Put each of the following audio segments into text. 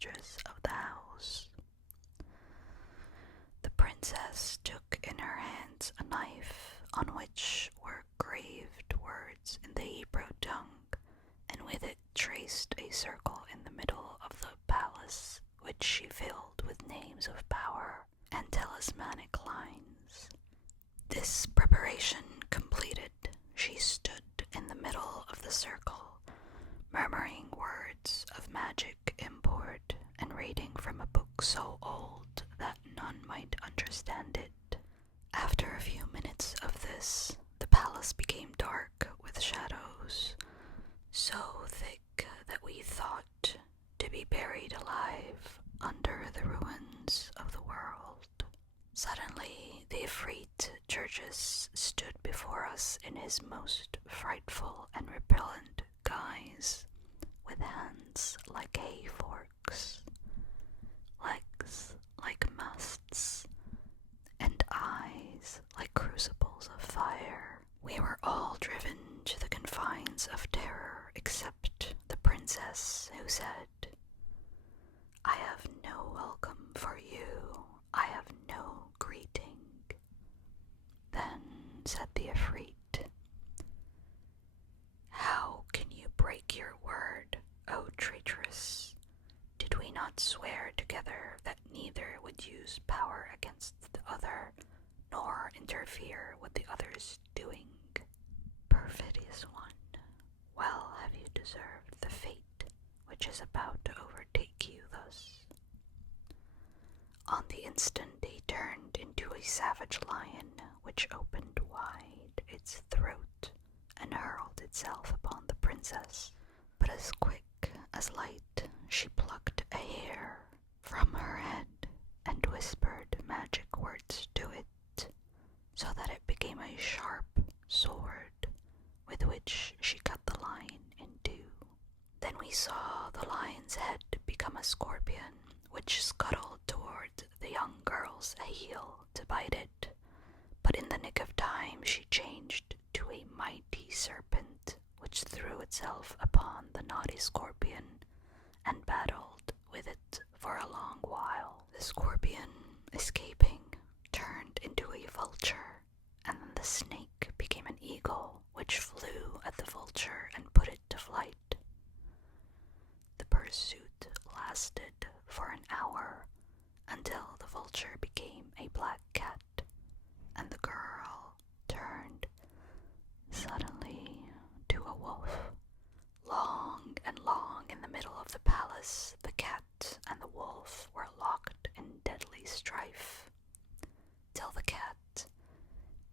mistress of the house. The princess took in her hands a knife on which were graved words in the Hebrew tongue, and with it traced a circle in the middle of the palace, which she filled with names of power and talismanic lines. This preparation completed, she stood in the middle of the circle, murmuring words of magic import and reading from a book so old that none might understand it. After a few minutes of this, the palace became dark with shadows, so thick that we thought to be buried alive under the ruins of the world. Suddenly, the Ifrit Churches stood before us in his most frightful and repellent guise, with hands like hay forks, legs like masts, and eyes like crucibles of fire. We were all driven to the confines of terror except the princess, who said, "I have no welcome for you. I have no greeting." Then said the Ifrit, "How can you break your word, O traitress? Did we not swear together that neither would use power against the other, nor interfere with the other's doing? Perfidious one, well have you deserved the fate which is about to overtake you thus." On the instant he turned into a savage lion, which opened wide its throat and hurled itself upon the princess. But as quick as light she plucked a hair from her head and whispered magic words to it, so that it became a sharp sword, with which she cut the lion in two. Then we saw the lion's head become a scorpion, which scuttled toward the young girl's heel to bite it, but in the nick of time she changed to a mighty serpent, which threw itself upon the naughty scorpion and battled with it for a long while. The scorpion, escaping, turned into a vulture, and then the snake became an eagle, which flew at the vulture and put it to flight. The pursuit lasted for an hour, until the vulture became a black cat, and the girl turned suddenly to a wolf. Long and long in the middle of the palace, the cat and the wolf were locked in deadly strife, till the cat,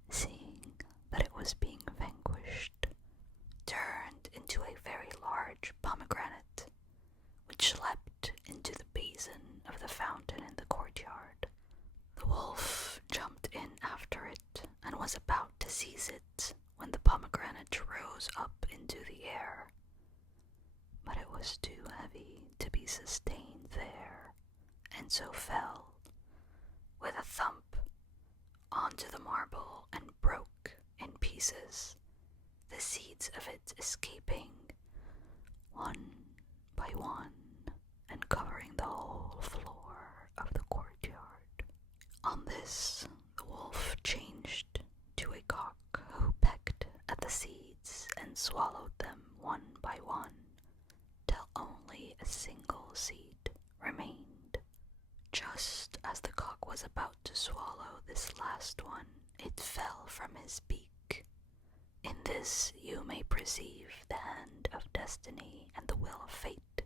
seeing that it was being vanquished, turned into a very large pomegranate, which leapt into the basin of the fountain in the courtyard. The wolf jumped in after it and was about to seize it when the pomegranate rose up into the air, but it was too heavy to be sustained there, and so fell with a thump onto the marble and broke in pieces, the seeds of it escaping one by one and covering the whole floor of the courtyard. On this, the wolf changed to a cock who pecked at the seeds and swallowed them one by one, till only a single seed remained. Just as the cock was about to swallow this last one, it fell from his beak. In this you may perceive the hand of destiny and the will of fate,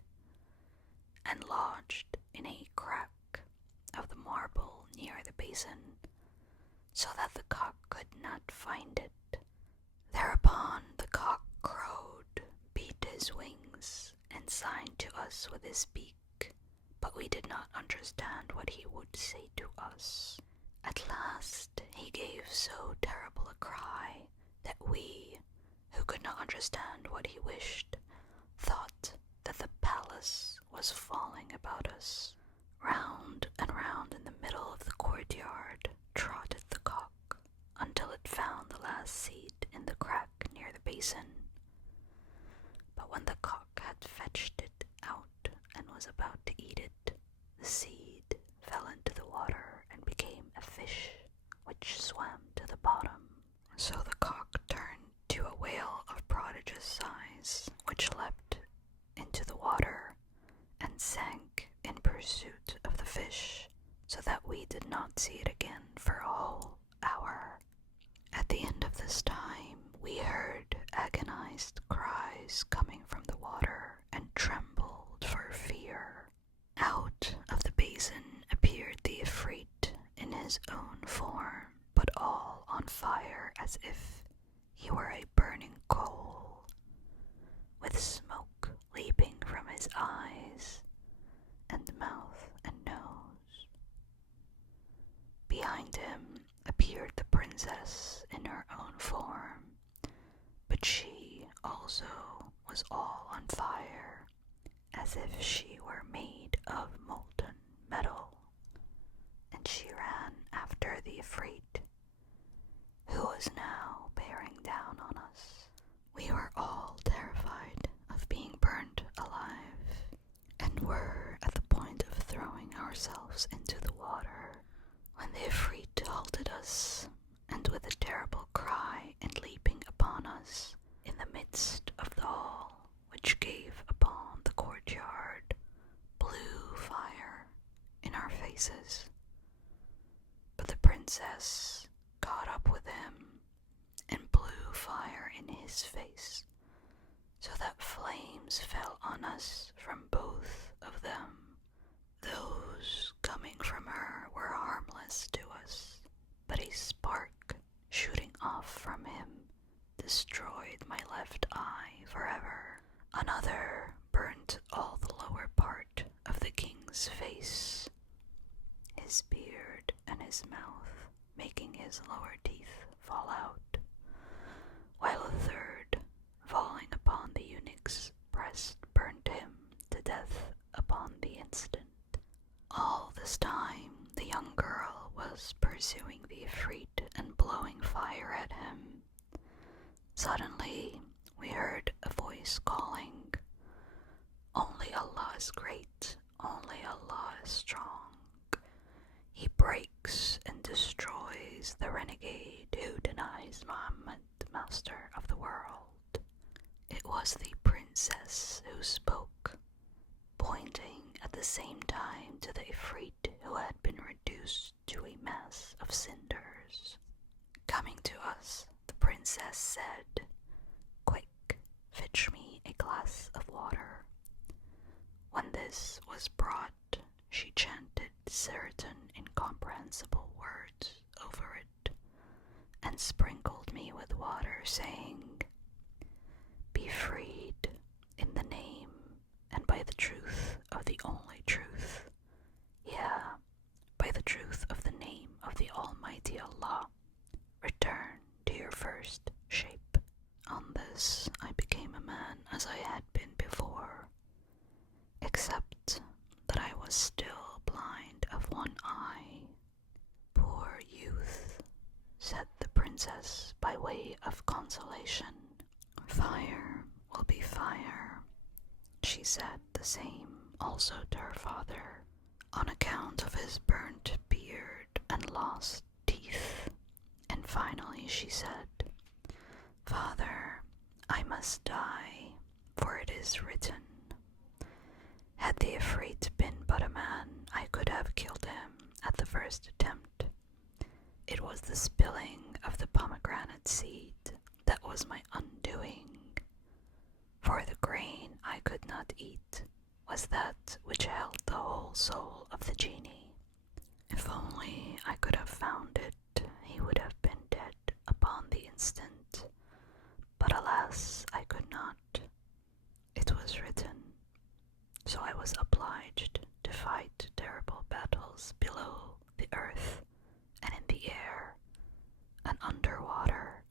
and lodged in a crack of the marble near the basin, so that the cock could not find it. Thereupon the cock crowed, beat his wings, and signed to us with his beak, but we did not understand what he would say to us. At last he gave so terrible a cry that we, who could not understand what he wished, thought that the palace was falling about us. Round and round in the middle of the courtyard trotted the cock, until it found the last seed in the crack near the basin. But when the cock had fetched it out and was about to eat it, So the cock turned to a whale of prodigious size, which leapt into the water and sank in pursuit of the fish, so that we did not see it again for a whole hour. At the end of this time, we heard agonized cries coming from the water and trembled for fear. Out of the basin appeared the Ifrit in his own form, but all on fire as if he were a burning coal, with smoke leaping from his eyes and mouth and nose. Behind him appeared the princess in her own form, but she also was all on fire, as if she were made of molten metal, and she ran after the Ifrit, who was now bearing down on us. We were all terrified of being burnt alive, and were at the point of throwing ourselves into the water, when the Ifrit halted us, and with a terrible cry and leaping upon us in the midst of the hall, which gave upon the courtyard, blew fire in our faces. But the princess caught up with him and blew fire in his face, so that flames fell on us from both of them. Those coming from her were harmless to us, but a spark shooting off from him destroyed my left eye forever. Another burnt all the lower part of the king's face, his beard and his mouth, making his lower teeth fall out, while a third, falling upon the eunuch's breast, burnt him to death upon the instant. All this time the young girl was pursuing the Ifrit and blowing fire at him. Suddenly we heard a voice calling, "Only Allah is great, only Allah is strong. He breaks and destroys the renegade who denies Muhammad, the master of the world." It was the princess who spoke, pointing at the same time to the Ifrit who had been reduced to a mass of cinders. Coming to us, the princess said, "Quick, fetch me a glass of water." When this was brought, she chanted certain incomprehensible words over it, and sprinkled me with water, saying, "Be freed in the name and by the truth of the only truth, yeah, by the truth of the name of the Almighty Allah. Return to your first shape." On this I became a man as I had been before, except that I was still blind of one eye. "Poor youth," said the princess by way of consolation. "Fire will be fire." She said the same also to her father, on account of his burnt beard and lost teeth. And finally she said, "Father, I must die, for it is written, had the Ifrit been but a man, I could have killed him at the first attempt. It was the spilling of the pomegranate seed that was my undoing, for the grain I could not eat was that which held the whole soul of the genie. If only I could have found it, he would have been dead upon the instant, but alas, I could not. It was written, so I was obliged to fight terrible battles below the earth and in the air and under water,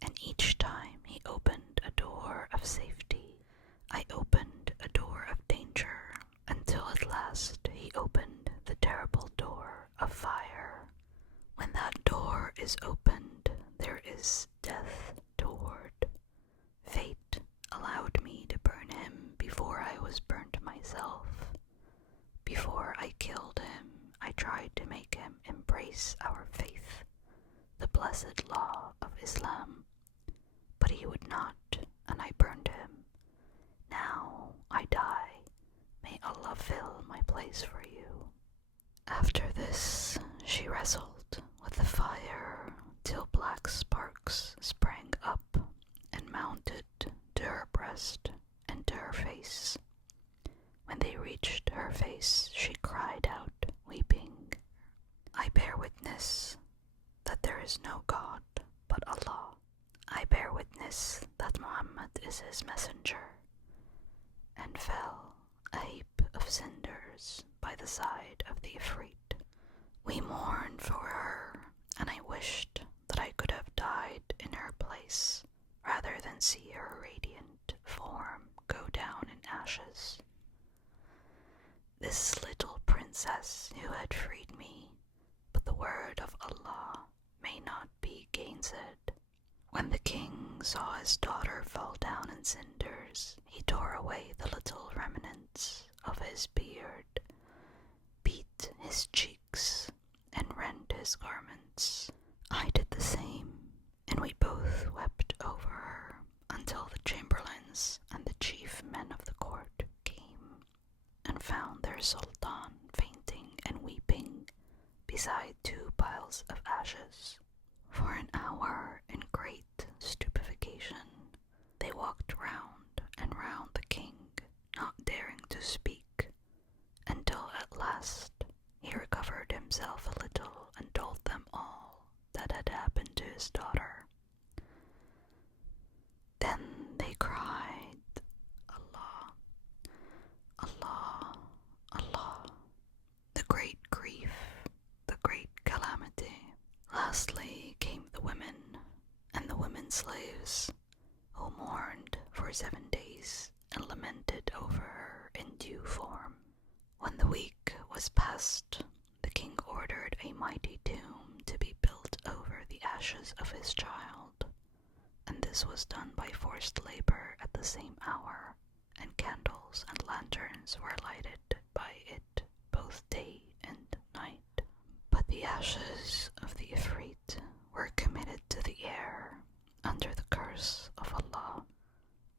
and each time he opened a door of safety, I opened a door of danger, until at last he opened the terrible door of fire. When that door is opened, there is death toward. Fate allowed me to burn him before I was burnt myself. Before I killed him, I tried to make him embrace our faith, the blessed law of Islam. But he would not, and I burned him. Now I die. May Allah fill my place for you. After this, she wrestled with the fire till black sparks sprang up and mounted to her breast and to her face. When they reached her face, she cried out, weeping, I bear witness that there is no God but Allah. I bear witness that Muhammad is his messenger. And fell, a heap of cinders, by the side of the Ifrit. We mourned for her, and I wished that I could have died in her place, rather than see her radiant form go down in ashes. This little princess who had freed me, but the word of Allah may not be gainsaid. When the king saw his daughter fall down in cinders, he tore away the little remnants of his beard, beat his cheeks, and rent his garments. I did the same, and we both wept over her until the chamberlains and the chief men of the court came and found their sultan fainting and weeping beside 2 piles of ashes. For an hour, in great stupefaction, they walked round and round the king, not daring to speak, until at last he recovered himself a little and told them all that had happened to his daughter. Then they cried, Allah, Allah, Allah, the great grief, the great calamity. Lastly came the women and the women slaves, who mourned for 7 days and lamented over her in due form. When the week was past, the king ordered a mighty tomb to be built over the ashes of his child, and this was done by forced labor at the same hour, and candles and lanterns were lighted by it both day and night. But the ashes of the Ifrit were committed to the air under the curse of Allah.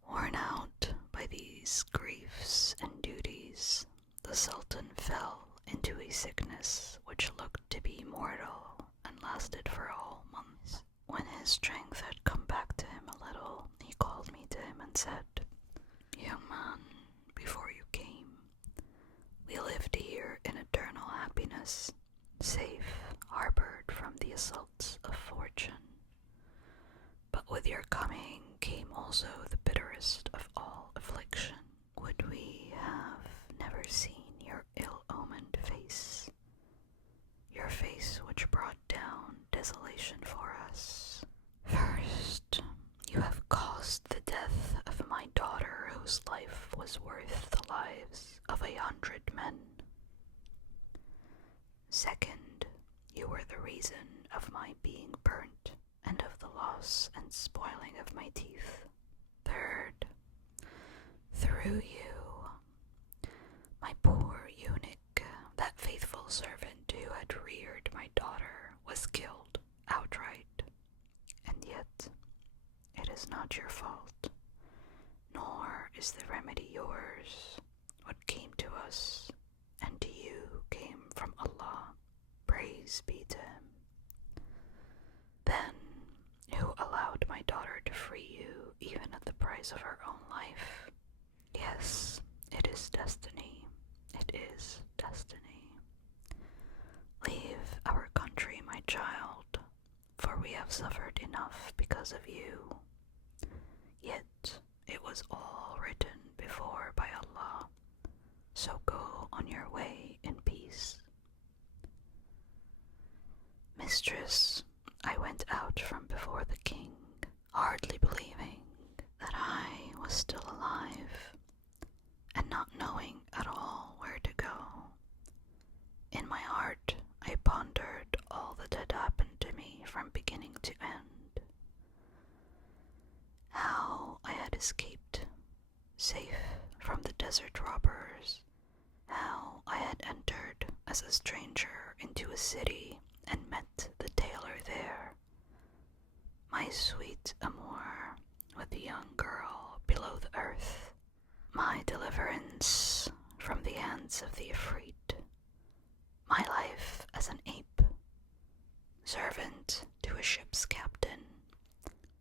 Worn out by these griefs and duties, the Sultan fell into a sickness which looked to be mortal and lasted for a whole month. When his strength had come back to him a little, he called me to him and said, Young man, before you came, we lived here in eternal happiness, safe, harbored from the assaults of fortune. But with your coming came also the bitterest of all affliction. Would we have never seen your ill-omened face, your face which brought down desolation for us? First, you have caused the death of my daughter, whose life was worth the lives of 100 men. Second, you were the reason of my being burnt, and of the loss and spoiling of my teeth. Third, through you, my poor eunuch, that faithful servant who had reared my daughter, was killed outright. And yet, it is not your fault, nor is the remedy yours. What came to us and to you came from Allah. Praise be to him. Then, who allowed my daughter to free you even at the price of her own life? Yes, it is destiny. It is destiny. Leave our country, my child, for we have suffered enough because of you. Yet it was all written before by Allah, so go on your way in peace. Mistress, I went out from before the king, hardly believing that I was still alive, and not knowing at all where to go. In my heart I pondered all that had happened to me from beginning to end. How I had escaped, safe from the desert robbers, how I had entered as a stranger into a city and met the tailor there, my sweet amour with the young girl below the earth, my deliverance from the hands of the Ifrit, my life as an ape, servant to a ship's captain,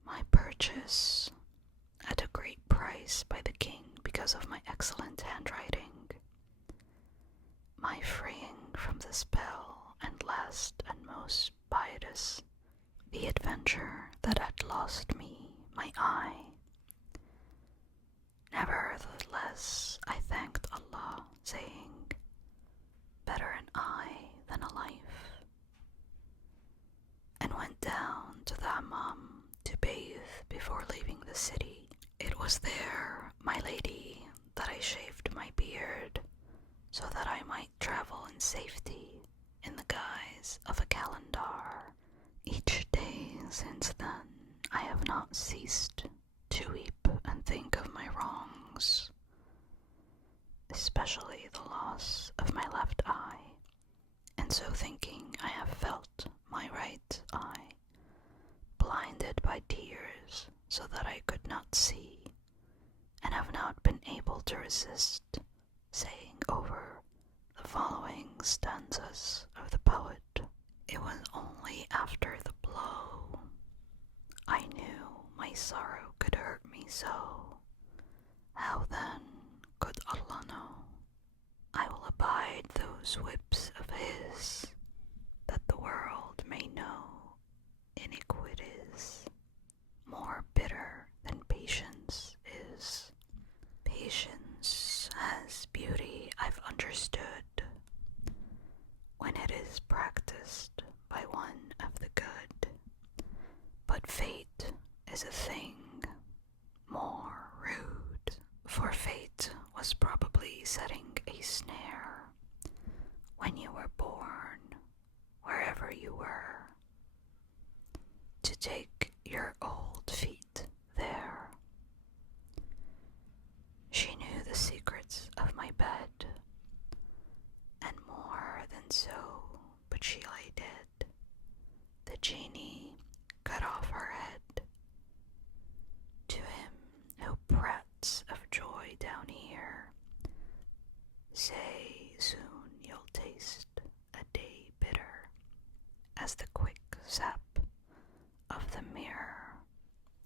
my purchase at a great price by the king because of my excellent handwriting, my freeing from the spell, and last and most piteous, the adventure that had lost me my eye. Nevertheless, I thanked Allah, saying, better an eye than a life, and went down to the hammam to bathe before leaving the city. It was there, my lady, that I shaved my beard, so that I might travel in safety in the guise of a calendar. Each day since then I have not ceased to weep and think of my wrongs, especially the loss of my left eye, and so thinking I have felt my right eye blinded by tears so that I could not see, and have not been able to resist saying over the following stanzas of the poet. It was only after the blow I knew my sorrow could hurt me so. How then could Allah know? I will abide those whips of His, that the world may know iniquity is more bitter than patience is. Patience has beauty, I've understood, when it is practiced by one of the good, but fate is a thing more rude, for fate was probably setting a snare when you were born, wherever you were, to take your old feet there. She knew the secrets of my bed, and more than so, but she lay dead. The genie cut off her head. To him who prats of joy down here, say soon you'll taste a day bitter as the quick sap of the mirror.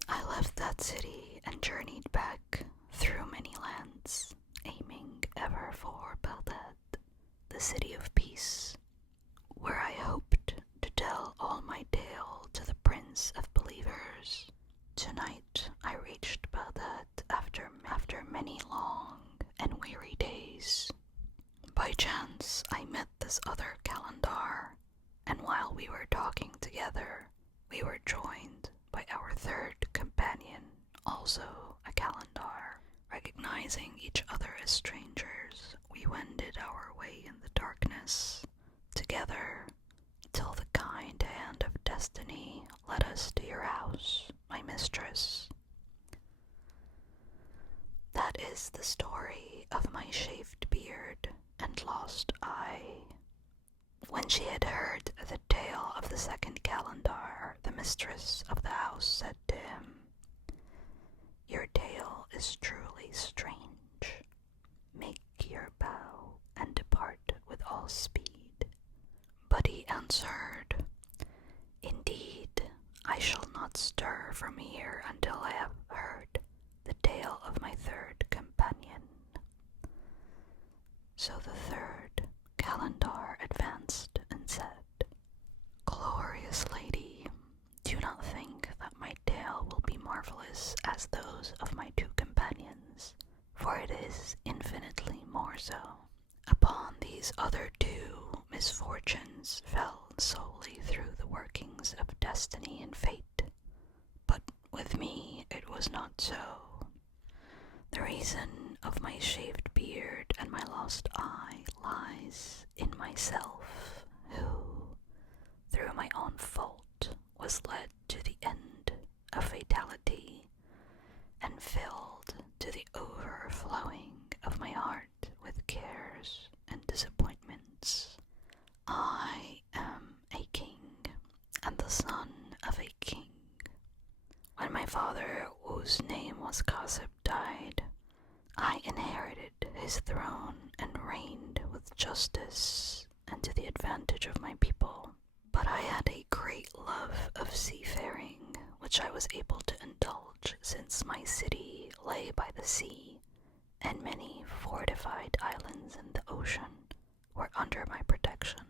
I left that city and journeyed back through many lands, aiming ever for Baghdad, the city of peace, where I hoped to tell all my tale to the Prince of Believers. Tonight I reached Baghdad after many long and weary days. By chance I met this other calendar, and while we were talking together, we were joined by our third companion, also a calendar. Recognizing each other as strangers, we wended our way in the darkness together till the kind hand of destiny led us to your house, my mistress. That is the story of my shaved beard and lost eye. When she had heard the tale of the second calendar, the mistress of the house said to him, your tale is truly strange. Make your bow and depart with all speed. But he answered, indeed, I shall not stir from here until I have heard the tale of my third companion. So the third calendar advanced and said, glorious lady, do not think that my tale will be marvelous as those of my two companions, for it is infinitely more so. Upon these other two, misfortunes fell solely through the workings of destiny and fate, but with me it was not so. The reason of my shaved beard and my lost eye lies in myself, who, through my own fault, was led to the end of fatality, and filled to the overflowing of my heart with cares and disappointments. I am a king, and the son of a king. When my father, whose name was Gossip, died, I inherited his throne and reigned with justice and to the advantage of my people. But I had a great love of seafaring, which I was able to indulge since my city lay by the sea, and many fortified islands in the ocean were under my protection.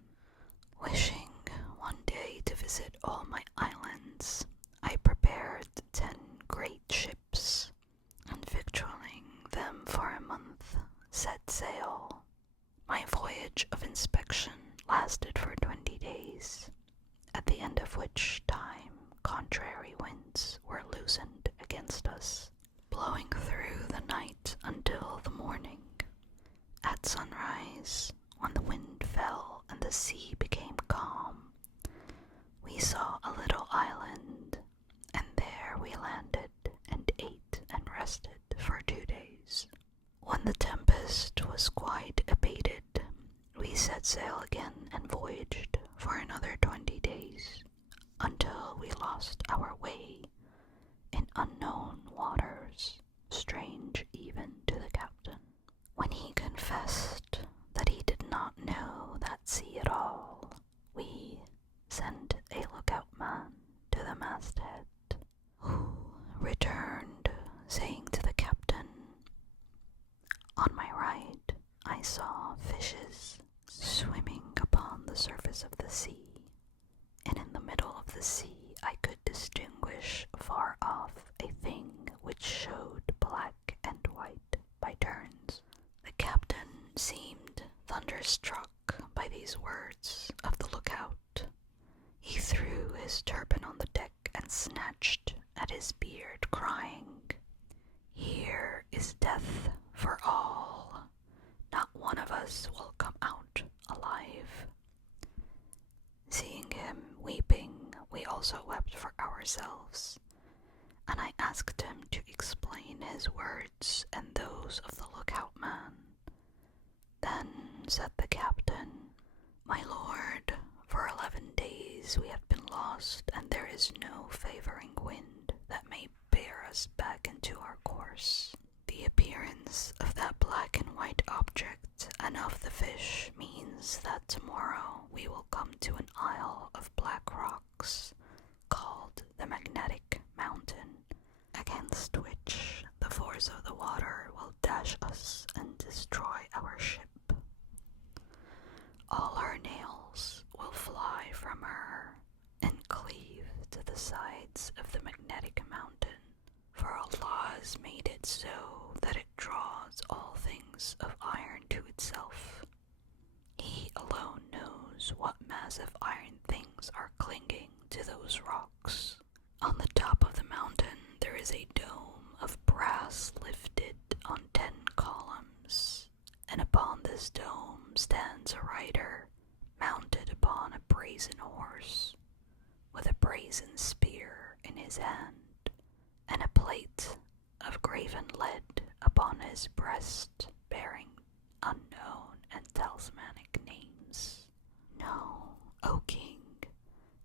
Wishing one day to visit all my islands, I prepared 10 great ships, and victualling them for a month, set sail. My voyage of inspection lasted for 20 days, at the end of which time contrary winds were loosened against us, blowing through the night until the morning. At sunrise, when the wind fell and the sea became calm, we saw a little island, and there we landed and ate and rested for 2 days. When the tempest was quite abated, we set sail again and voyaged for another 20 days, until we lost our way in unknown waters, strange even to the captain. When he confessed that he did not know that sea at all, we sent a lookout man to the masthead, who returned, saying to the captain, "On my right I saw fishes swimming upon the surface of the sea, and in the middle of the sea I could distinguish far off a thing which showed black and white by turns." The captain seemed thunderstruck by these words of the lookout. He threw his turban on the deck and snatched at his beard, crying, "Here is death for all. Not one of us will come out alive." Seeing him weeping, we also wept for ourselves, and I asked him to explain his words and those of the lookout man. Then said the captain, "My lord, for 11 days we have been lost, and there is no favoring wind that may bear us back into our course. The appearance of that black and white object and of the fish means that tomorrow we will come to an isle of black rocks called the Magnetic Mountain, against which the force of the water will dash us and destroy our ship. All her nails will fly from her and cleave to the sides of the magnetic mountain, for Allah has made it so that it draws all things of iron to itself. He alone knows what massive iron things are clinging to those rocks. On the top of the mountain there is a dome of brass lifted on 10 columns, and upon this dome stands a rider mounted upon a brazen horse, with a brazen spear in his hand, and a plate of graven lead upon his breast bearing unknown and talismanic names. Know, O king,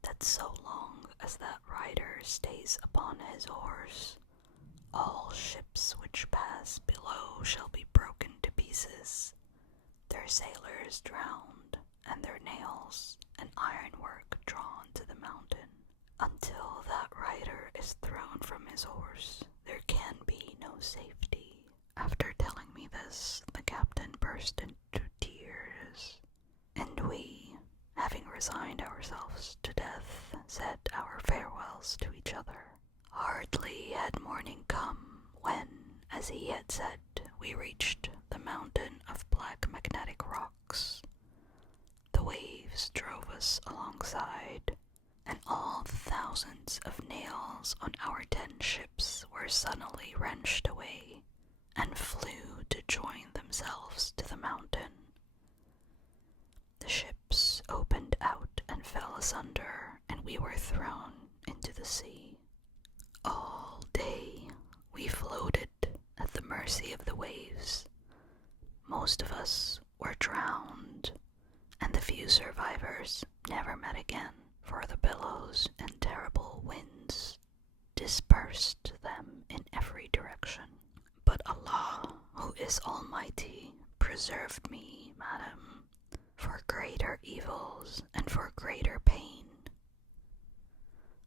that so long as that rider stays upon his horse, all ships which pass below shall be broken to pieces, their sailors drowned, and their nails and ironwork drawn to the mountain. Until that rider is thrown from his horse, there can be no safety." After telling me this, the captain burst into tears, and we, having resigned ourselves to death, said our farewells to each other. Hardly had morning come when, as he had said, we reached the mountain of black magnetic rocks. The waves drove us alongside, and all the thousands of nails on our 10 ships were suddenly wrenched away and flew to join themselves to the mountain. The ships opened out and fell asunder, and we were thrown into the sea. All day we floated at the mercy of the waves. Most of us were drowned, and the few survivors never met again, for the billows and terrible winds dispersed them in every direction. But Allah, who is Almighty, preserved me, madam, for greater evils and for greater pain.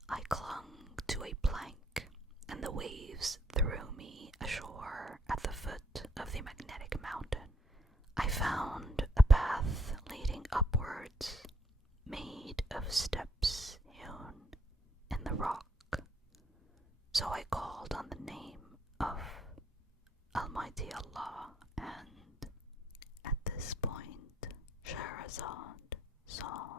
I clung to a plank, and the waves threw me ashore at the foot of the magnetic mountain. I found a path leading upwards, made of steps hewn in the rock. So I called on the name of Almighty Allah, and at this point Shahrazad saw